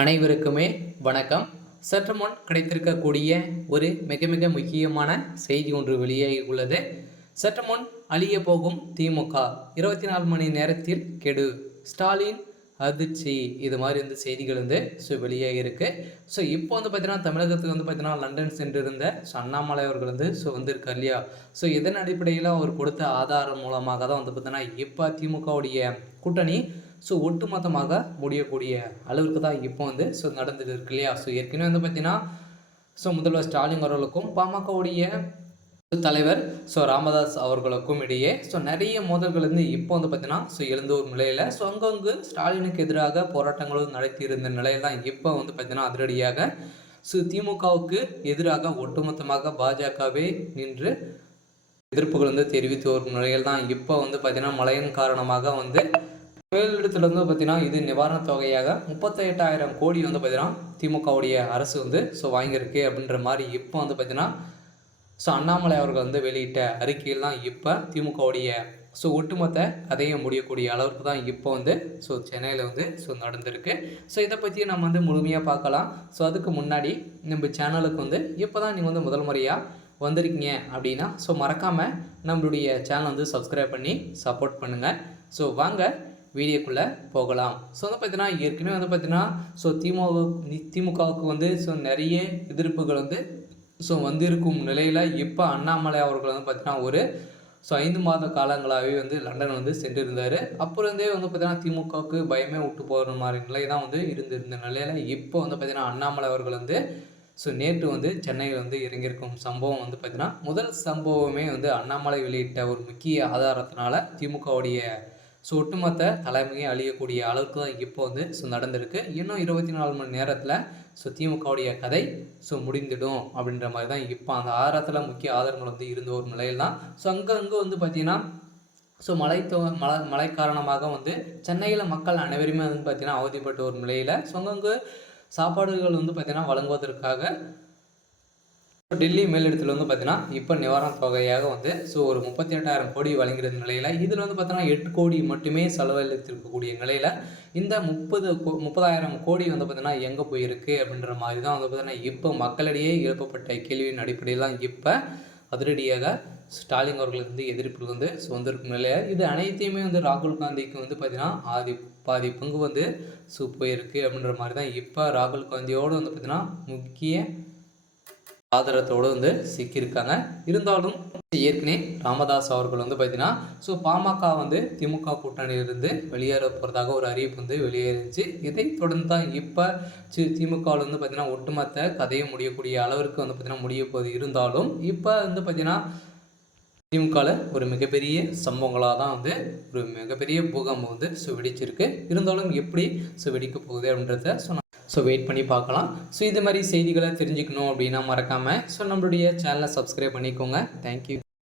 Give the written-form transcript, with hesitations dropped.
அனைவருக்குமே வணக்கம். சற்று முன் கிடைத்திருக்கக்கூடிய ஒரு மிக மிக முக்கியமான செய்தி ஒன்று வெளியாகி உள்ளது. சற்று முன் அழிய போகும் திமுக 24 மணி நேரத்தில் கெடு, ஸ்டாலின் அதிர்ச்சி, இது மாதிரி செய்திகள் வெளியாகி இருக்கு. ஸோ இப்போ பார்த்தீங்கன்னா தமிழகத்துக்கு பார்த்தீங்கன்னா லண்டன் சென்றிருந்த அண்ணாமலை அவர்கள் வந்திருக்கார் இல்லையா. ஸோ இதன் அடிப்படையில் அவர் கொடுத்த ஆதாரம் மூலமாக தான் பார்த்தீங்கன்னா இப்போ திமுகவுடைய கூட்டணி ஒட்டுமொத்தமாக முடியக்கூடிய அளவுக்கு தான் இப்போ நடந்துட்டு இருக்கு இல்லையா. ஏற்கனவே பார்த்தீங்கன்னா முதல்வர் ஸ்டாலின் அவர்களுக்கும் பாமகவுடைய தலைவர் ராமதாஸ் அவர்களுக்கும் இடையே நிறைய மோதல்கள் இப்போ பார்த்தீங்கன்னா எழுந்த ஒரு நிலையில் அங்கங்கு ஸ்டாலினுக்கு எதிராக போராட்டங்களும் நடத்தி இருந்த நிலையில் தான் இப்போ பார்த்தீங்கன்னா அதிரடியாக திமுகவுக்கு எதிராக ஒட்டுமொத்தமாக பாஜகவே நின்று எதிர்ப்புகள் தெரிவித்து வரும் நிலையில் தான் இப்போ பார்த்தீங்கன்னா மழையின் காரணமாக மேலிடத்துல பார்த்தீங்கன்னா இது நிவாரண தொகையாக 38,000 கோடி பார்த்தீங்கன்னா திமுகவுடைய அரசு வாங்கியிருக்கு அப்படின்ற மாதிரி இப்போ பார்த்தீங்கன்னா அண்ணாமலை அவர்கள் வெளியிட்ட அறிக்கையில் தான் இப்போ திமுகவுடைய ஒட்டுமொத்த கதையை முடியக்கூடிய அளவுக்கு தான் இப்போ சென்னையில் நடந்திருக்கு. இதை பற்றி நம்ம முழுமையாக பார்க்கலாம். அதுக்கு முன்னாடி நம்ம சேனலுக்கு இப்போ தான் நீங்கள் முதல் முறையாக வந்திருக்கீங்க அப்படின்னா மறக்காமல் நம்மளுடைய சேனல் சப்ஸ்கிரைப் பண்ணி சப்போர்ட் பண்ணுங்கள். வாங்க வீடியோக்குள்ளே போகலாம். பார்த்தீங்கன்னா ஏற்கனவே பார்த்தீங்கன்னா திமுகவுக்கு நிறைய எதிர்ப்புகள் வந்திருக்கும் நிலையில் இப்போ அண்ணாமலை அவர்கள் பார்த்தீங்கன்னா ஒரு 5 மாத காலங்களாகவே லண்டன் சென்றிருந்தார். அப்புறந்தே பார்த்தீங்கன்னா திமுகவுக்கு பயமே விட்டு போகிற மாதிரி நிலை தான் இருந்திருந்த நிலையில் இப்போ பார்த்தீங்கன்னா அண்ணாமலை அவர்கள் நேற்று சென்னையில் இறங்கியிருக்கும் சம்பவம் பார்த்தீங்கன்னா முதல் சம்பவமே அண்ணாமலை வெளியிட்ட ஒரு முக்கிய ஆதாரத்தினால திமுகவுடைய ஒட்டுமொத்த தலைமையை அழியக்கூடிய அளவுக்கு தான் இப்போ நடந்திருக்கு. இன்னும் 24 மணி நேரத்தில் திமுகவுடைய கதை முடிந்துடும் அப்படின்ற மாதிரி தான் இப்போ அந்த ஆதாரத்தில் முக்கிய ஆதாரங்கள் இருந்த ஒரு நிலையில் தான் அங்கங்கே பார்த்தீங்கன்னா மழை காரணமாக சென்னையில் மக்கள் அனைவருமே பார்த்தீங்கன்னா அவதிப்பட்ட ஒரு நிலையில் அங்கங்கே சாப்பாடுகள் பார்த்தீங்கன்னா வழங்குவதற்காக டெல்லி மேலிடத்தில் பார்த்தீங்கன்னா இப்போ நிவாரண தொகையாக ஒரு 38,000 கோடி வழங்குகிற நிலையில் இதில் பார்த்தீங்கன்னா 8 கோடி மட்டுமே செலவழித்திருக்கக்கூடிய நிலையில் இந்த 30,000 கோடி பார்த்தீங்கன்னா எங்கே போயிருக்கு அப்படின்ற மாதிரி தான் பார்த்தீங்கன்னா இப்போ மக்களிடையே எழுப்பப்பட்ட கேள்வியின் அடிப்படையில் தான் இப்போ அதிரடியாக ஸ்டாலின் அவர்களுக்கு எதிர்ப்பு வந்திருக்கும் நிலையில் இது அனைத்தையுமே ராகுல் காந்திக்கு பார்த்தீங்கன்னா பாதி பங்கு போயிருக்கு அப்படின்ற மாதிரி தான் இப்போ ராகுல் காந்தியோடு பார்த்தீங்கன்னா முக்கிய ஆதாரத்தோடு சிக்கியிருக்காங்க. இருந்தாலும் ஏற்கனவே ராமதாஸ் அவர்கள் பார்த்தீங்கன்னா பாமக திமுக கூட்டணியிலிருந்து வெளியேற போகிறதாக ஒரு அறிவிப்பு வெளியேறிச்சு. இதை தொடர்ந்து தான் இப்போ திமுகவில் பார்த்தீங்கன்னா ஒட்டுமொத்த கதையை முடியக்கூடிய அளவிற்கு பார்த்தீங்கன்னா முடிய போது. இருந்தாலும் இப்போ பார்த்தீங்கன்னா திமுகவில் ஒரு மிகப்பெரிய சம்பவங்களாக தான் ஒரு மிகப்பெரிய பூகம்பம் வெடிச்சிருக்கு. இருந்தாலும் எப்படி வெடிக்க போகுது அப்படின்றத வெயிட் பண்ணி பார்க்கலாம். இது மாதிரி செய்திகளை தெரிஞ்சுக்கணும் அப்படின்னா மறக்காமல் நம்மளுடைய சேனலை சப்ஸ்கிரைப் பண்ணிக்கோங்க. தேங்க்யூ.